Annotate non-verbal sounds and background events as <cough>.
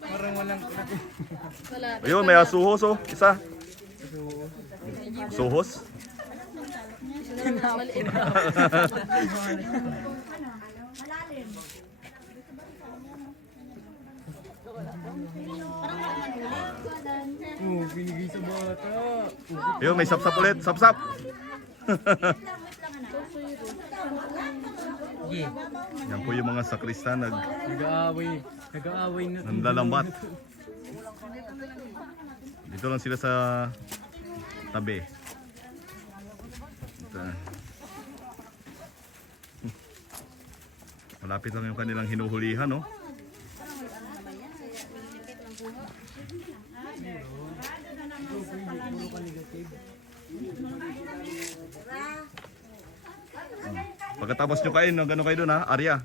Parang walang Ayun, may asuhos oh. Isa. Suhos? Oh, binigay sa bata. Ayun, may sapsap ulit. Sapsap. <laughs> Yeah. Yan po yung mga sakristan nag Nag-aaway. Nag-aaway na. nanlalambat. Dito lang sila sa tabi. Ito. Malapit lang yung kanilang hinuhulihan, no? Pagkatapos nyo kain, no? gano'n kayo doon ha? Arya.